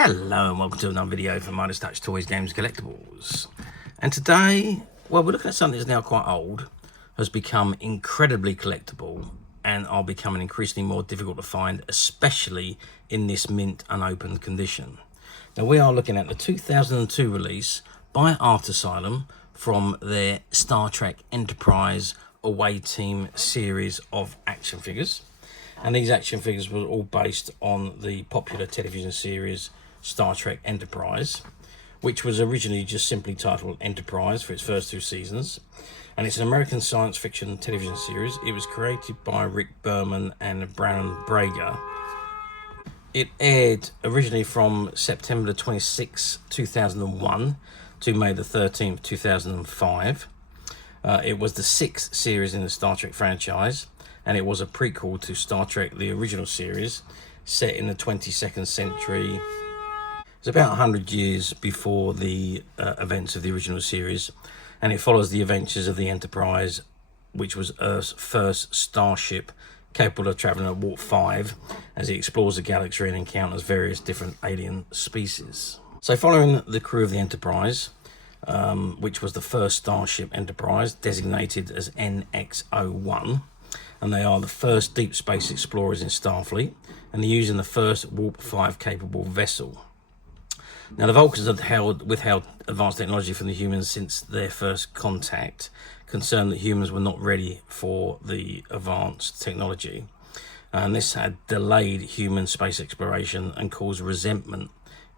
Hello and welcome to another video from Art Asylum Toys, Games, Collectibles. And today, well, we're looking at something that's now quite old, has become incredibly collectible, and are becoming increasingly more difficult to find, especially in this mint unopened condition. Now we are looking at the 2002 release by Art Asylum from their Star Trek Enterprise Away Team series of action figures. And these action figures were all based on the popular television series Star Trek Enterprise, which was originally just simply titled Enterprise for its first two seasons. And it's an American science fiction television series. It was created by Rick Berman and Brandon Braga. It aired originally from September 26, 2001 to May the 13th, 2005. It was the sixth series in the Star Trek franchise, and it was a prequel to Star Trek, the original series, set in the 22nd century. It's about 100 years before the events of the original series, and it follows the adventures of the Enterprise, which was Earth's first starship capable of traveling at Warp 5, as it explores the galaxy and encounters various different alien species. So following the crew of the Enterprise, which was the first Starship Enterprise, designated as NX-01, and they are the first deep space explorers in Starfleet, and they're using the first Warp 5 capable vessel. Now, the Vulcans had withheld advanced technology from the humans since their first contact, concerned that humans were not ready for the advanced technology. And this had delayed human space exploration and caused resentment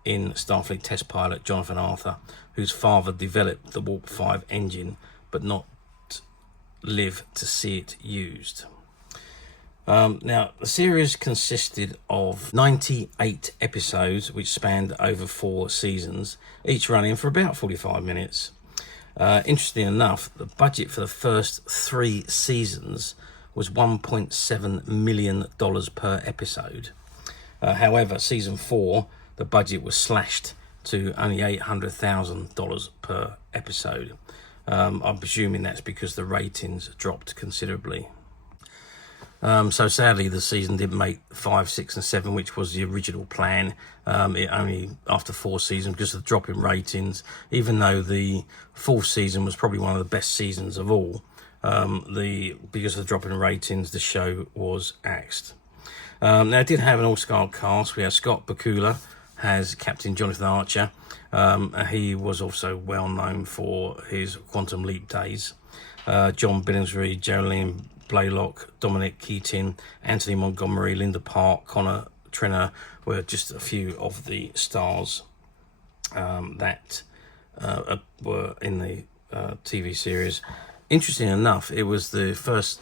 in Starfleet test pilot Jonathan Arthur, whose father developed the Warp 5 engine, but not live to see it used. Now, the series consisted of 98 episodes, which spanned over 4 seasons, each running for about 45 minutes. Interestingly enough, the budget for the first 3 seasons was $1.7 million per episode. However, season 4, the budget was slashed to only $800,000 per episode. I'm presuming that's because the ratings dropped considerably. So sadly, the season didn't make 5, 6, and 7, which was the original plan. It only after 4 seasons, because of the drop in ratings, even though the 4th season was probably one of the best seasons of all, because of the drop in ratings, the show was axed. Now, it did have an all-star cast. We have Scott Bakula as Captain Jonathan Archer. He was also well known for his Quantum Leap days. John Billingsley, Geraldine Blaylock, Dominic Keating, Anthony Montgomery, Linda Park, Connor Trenner were just a few of the stars that were in the TV series. Interesting enough, it was the first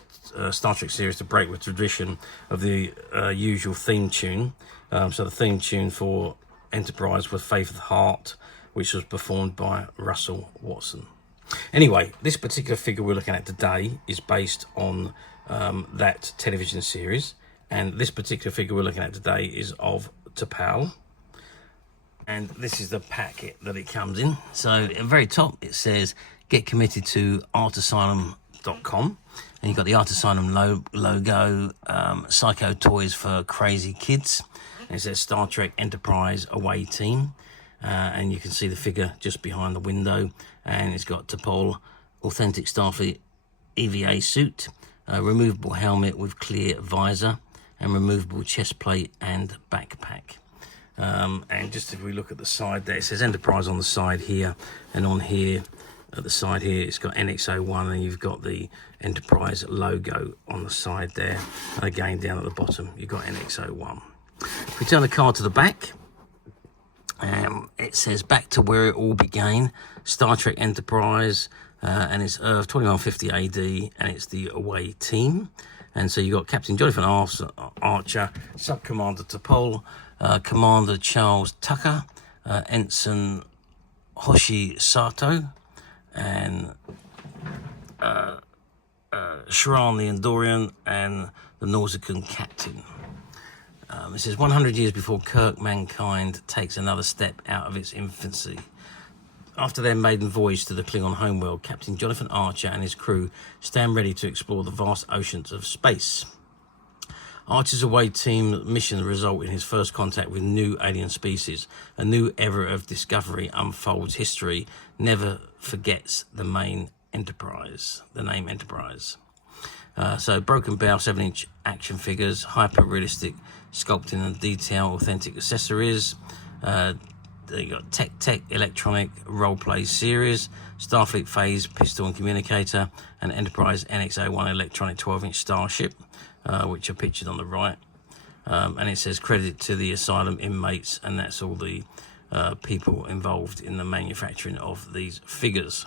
Star Trek series to break with tradition of the usual theme tune. So the theme tune for Enterprise was Faith of the Heart, which was performed by Russell Watson. Anyway, this particular figure we're looking at today is based on that television series, and this particular figure we're looking at today is of T'Pol, and this is the packet that it comes in. So at the very top it says get committed to artasylum.com, and you've got the Art Asylum logo, Psycho Toys for Crazy Kids, and it says Star Trek Enterprise Away Team. And you can see the figure just behind the window, and it's got T'Pol authentic Starfleet EVA suit, a removable helmet with clear visor, and removable chest plate and backpack. And just if we look at the side there, it says Enterprise on the side here, and on here at the side here it's got NX-01, and you've got the Enterprise logo on the side there, and again down at the bottom you've got NX-01. If we turn the card to the back, it says back to where it all began, Star Trek Enterprise, and it's Earth 2150 AD, and it's the away team. And so you've got Captain Jonathan Archer, Sub-Commander T'Pol, Commander Charles Tucker, Ensign Hoshi Sato, and Shran the Andorian, and the Nausicaan captain. It says 100 years before Kirk, mankind takes another step out of its infancy. After their maiden voyage to the Klingon homeworld, Captain Jonathan Archer and his crew stand ready to explore the vast oceans of space. Archer's away team mission result in his first contact with new alien species. A new era of discovery unfolds. History never forgets the name Enterprise. So broken bow 7-inch action figures, hyper realistic sculpting and detail, authentic accessories. You got Tech electronic role-play series, Starfleet phase pistol and communicator, and Enterprise NX-01 electronic 12-inch starship, which are pictured on the right. And it says credit to the Asylum inmates, and that's all the people involved in the manufacturing of these figures.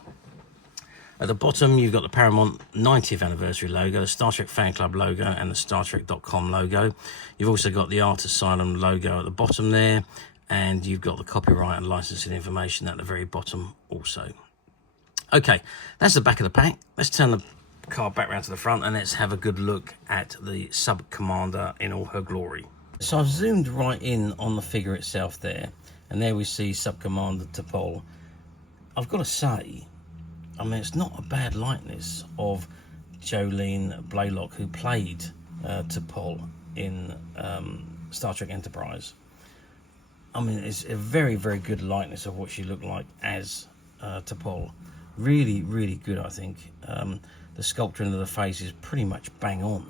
At the bottom, you've got the Paramount 90th anniversary logo, the Star Trek Fan Club logo, and the StarTrek.com logo. You've also got the Art Asylum logo at the bottom there, and you've got the copyright and licensing information at the very bottom also. Okay, that's the back of the pack. Let's turn the card back around to the front and let's have a good look at the Sub Commander in all her glory. So I've zoomed right in on the figure itself there, and there we see Sub Commander T'Pol. I've got to say, I mean, it's not a bad likeness of Jolene Blalock, who played T'Pol in Star Trek Enterprise. I mean, it's a very, very good likeness of what she looked like as T'Pol. Really, really good, I think. The sculpturing of the face is pretty much bang on.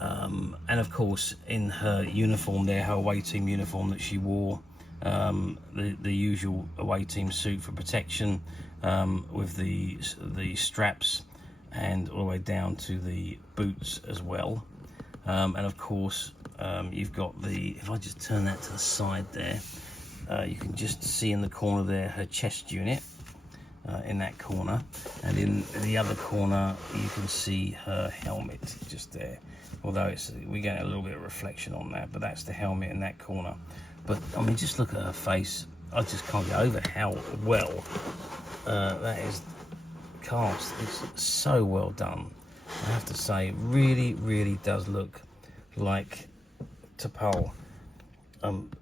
And of course, in her uniform there, her away team uniform that she wore, the usual away team suit for protection, with the straps and all the way down to the boots as well. And of course, you've got if I just turn that to the side there, you can just see in the corner there her chest unit, in that corner, and in the other corner you can see her helmet just there, although we're getting a little bit of reflection on that, but that's the helmet in that corner. But I mean, just look at her face. I just can't get over how well that is cast. It's so well done, I have to say. It really, really does look like T'Pol.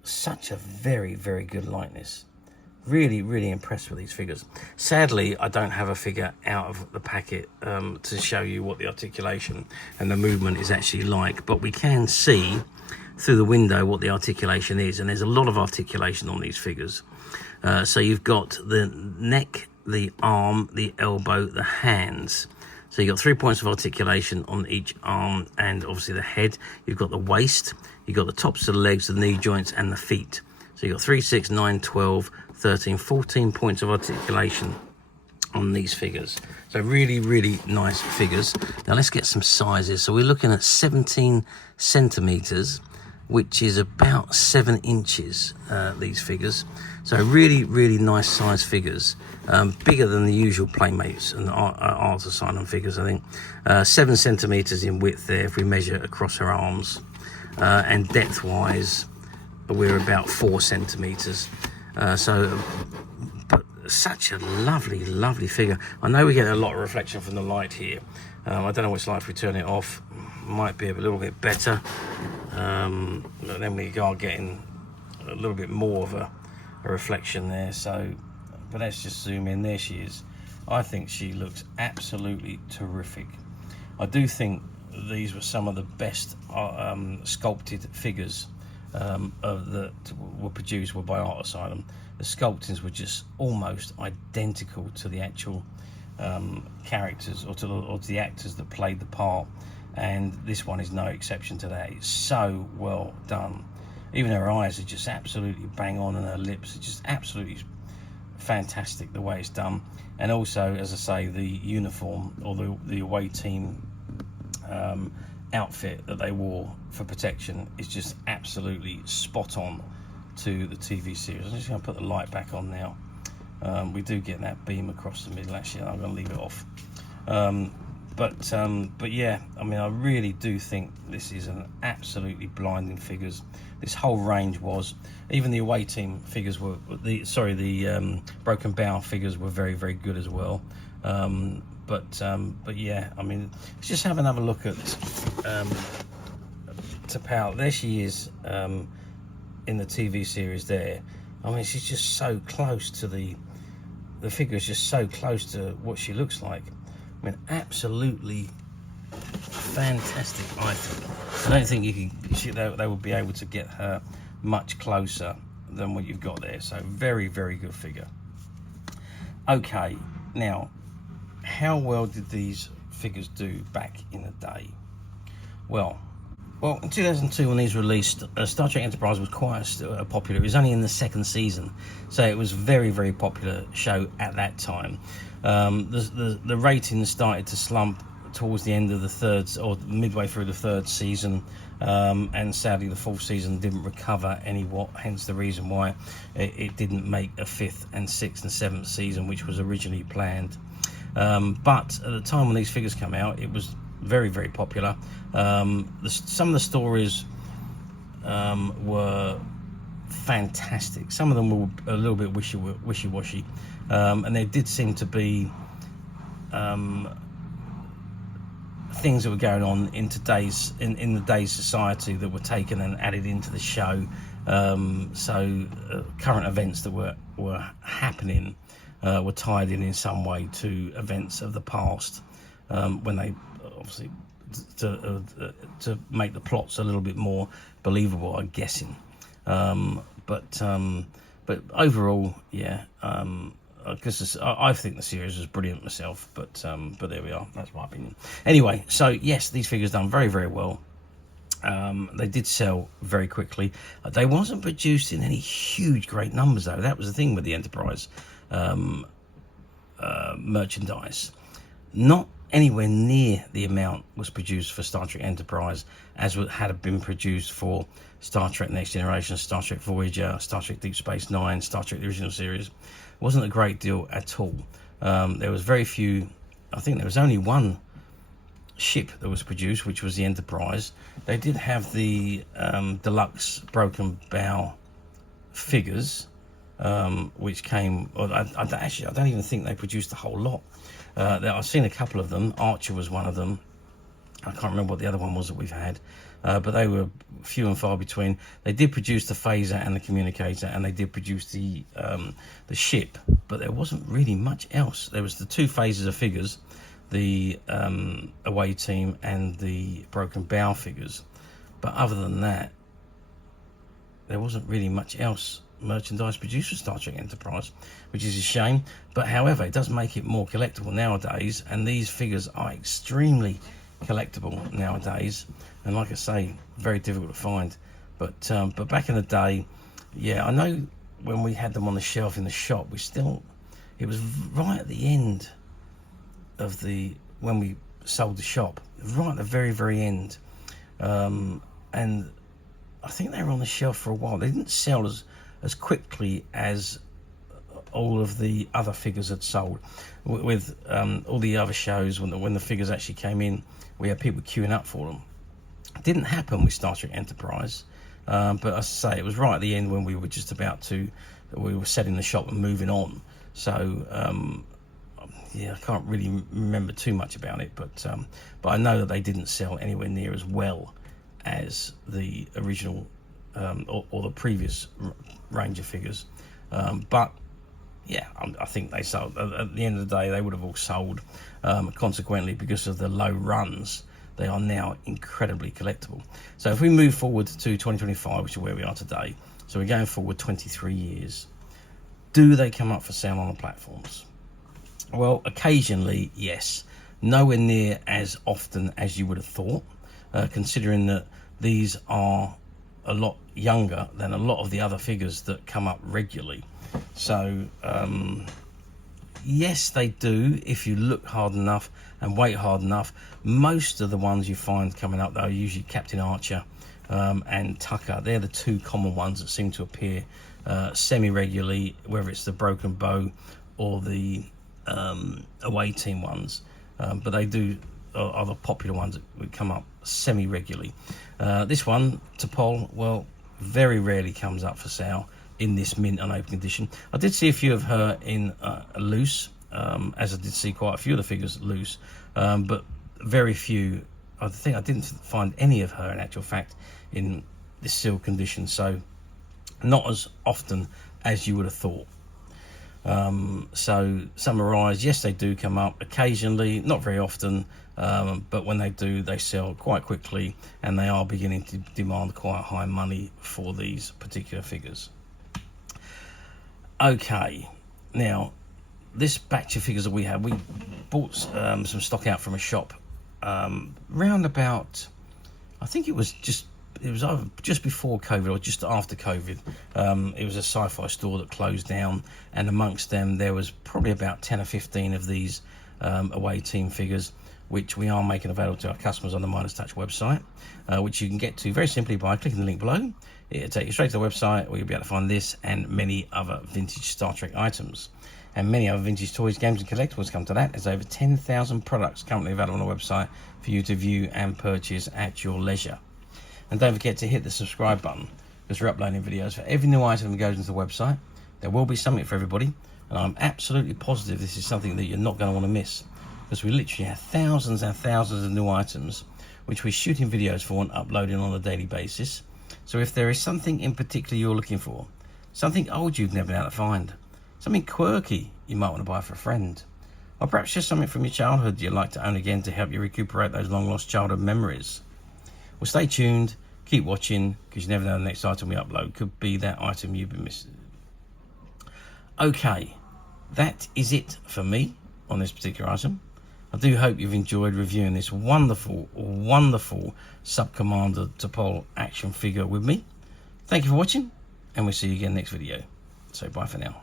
Such a very, very good likeness. Really, really impressed with these figures. Sadly, I don't have a figure out of the packet to show you what the articulation and the movement is actually like, but we can see through the window what the articulation is, and there's a lot of articulation on these figures. So you've got the neck, the arm, the elbow, the hands. So you've got 3 points of articulation on each arm and obviously the head. You've got the waist, you've got the tops of the legs, the knee joints, and the feet. So you've got 3, 6, 9, 12, 13, 14 points of articulation on these figures. So really, really nice figures. Now let's get some sizes. So we're looking at 17 centimeters, which is about 7 inches, these figures. So really, really nice size figures. Bigger than the usual Playmates and Art Asylum figures, I think. 7 centimeters in width there if we measure across her arms. And depth-wise, we're about 4 centimeters. But such a lovely, lovely figure. I know we get a lot of reflection from the light here. I don't know what it's like if we turn it off. Might be a little bit better. But then we are getting a little bit more of a reflection there. So, but let's just zoom in. There she is. I think she looks absolutely terrific. I do think these were some of the best sculpted figures that were produced by Art Asylum. The sculptings were just almost identical to the actual characters or to the actors that played the part, and this one is no exception to that. It's so well done. Even her eyes are just absolutely bang on, and her lips are just absolutely fantastic the way it's done. And also, as I say, the uniform or the away team outfit that they wore for protection is just absolutely spot on to the TV series. I'm just going to put the light back on now. We do get that beam across the middle. Actually, I'm going to leave it off. But yeah, I mean, I really do think this is an absolutely blinding figures. This whole range was, even the away team figures were, the broken bow figures were very, very good as well. But yeah, I mean, let's just have another look at T'Pol. There she is in the TV series there. I mean, she's just so close to the figure is just so close to what she looks like. I mean, absolutely fantastic, I think. I don't think they would be able to get her much closer than what you've got there. So very, very good figure. Okay, now, how well did these figures do back in the day? Well, in 2002 when these were released, Star Trek Enterprise was quite popular. It was only in the second season, so it was a very, very popular show at that time. The ratings started to slump towards the end of the third, or midway through the third season, and sadly the fourth season didn't recover hence the reason why it didn't make a fifth and sixth and seventh season, which was originally planned. But at the time when these figures came out, it was very, very popular. Some of the stories were fantastic. Some of them were a little bit wishy-washy, and there did seem to be things that were going on in the day's society that were taken and added into the show. Current events that were happening were tied in some way to events of the past, when they obviously to make the plots a little bit more believable, I'm guessing. But overall, yeah. Because I think the series was brilliant myself, but there we are. That's my opinion. Anyway, so yes, these figures done very, very well. They did sell very quickly. They wasn't produced in any huge, great numbers though. That was the thing with the Enterprise merchandise. Not anywhere near the amount was produced for Star Trek Enterprise as had been produced for Star Trek Next Generation, Star Trek Voyager, Star Trek Deep Space Nine, Star Trek the original series. It wasn't a great deal at all. There was very few. I think there was only one ship that was produced, which was the Enterprise. They did have the deluxe broken bow figures, which came. I don't even think they produced a whole lot. I've seen a couple of them. Archer was one of them. I can't remember what the other one was that we've had, but they were few and far between. They did produce the phaser and the communicator, and they did produce the ship, but there wasn't really much else. There was the two phases of figures, the away team and the broken bow figures, but other than that, there wasn't really much else merchandise produced for Star Trek Enterprise, which is a shame. But however, it does make it more collectible nowadays, and these figures are extremely collectible nowadays, and like I say, very difficult to find. But back in the day, yeah, I know when we had them on the shelf in the shop, it was right at the end of when we sold the shop, right at the very, very end, and I think they were on the shelf for a while. They didn't sell as quickly as all of the other figures had sold. With all the other shows, when the figures actually came in, we had people queuing up for them. It didn't happen with Star Trek Enterprise, but as I say, it was right at the end when we were just we were setting the shop and moving on. So yeah, I can't really remember too much about it, but I know that they didn't sell anywhere near as well as the original or the previous range of figures. But yeah, I think they sold. At the end of the day, they would have all sold. Consequently, because of the low runs, they are now incredibly collectible. So if we move forward to 2025, which is where we are today, so we're going forward 23 years, do they come up for sale on the platforms? Well, occasionally, yes. Nowhere near as often as you would have thought, considering that these are a lot younger than a lot of the other figures that come up regularly. So yes, they do if you look hard enough and wait hard enough. Most of the ones you find coming up though are usually Captain Archer and Tucker. They're the two common ones that seem to appear semi-regularly, whether it's the broken bow or the away team ones, but they are the popular ones that would come up semi-regularly. This one, T'Pol, well, very rarely comes up for sale in this mint unopened condition. I did see a few of her in loose, as I did see quite a few of the figures loose, but very few. I think I didn't find any of her in actual fact in this sealed condition, so not as often as you would have thought. So summarise, yes, they do come up occasionally, not very often, but when they do, they sell quite quickly, and they are beginning to demand quite high money for these particular figures. Okay, now this batch of figures that we have, we bought some stock out from a shop round about, I think it was either just before COVID or just after COVID. It was a sci-fi store that closed down, and amongst them there was probably about 10 or 15 of these away team figures, which we are making available to our customers on the Midas Touch website, which you can get to very simply by clicking the link below. It'll take you straight to the website, where you'll be able to find this and many other vintage Star Trek items. And many other vintage toys, games and collectibles come to that. There's over 10,000 products currently available on the website for you to view and purchase at your leisure. And don't forget to hit the subscribe button, because we're uploading videos for every new item that goes into the website. There will be something for everybody, and I'm absolutely positive this is something that you're not going to want to miss, because we literally have thousands and thousands of new items which we're shooting videos for and uploading on a daily basis. So if there is something in particular you're looking for, something old you've never been able to find, something quirky you might want to buy for a friend, or perhaps just something from your childhood you'd like to own again to help you recuperate those long lost childhood memories, well, stay tuned, keep watching, because you never know the next item we upload could be that item you've been missing. Okay, that is it for me on this particular item. I do hope you've enjoyed reviewing this wonderful, wonderful Sub-Commander T'Pol action figure with me. Thank you for watching, and we'll see you again next video. So bye for now.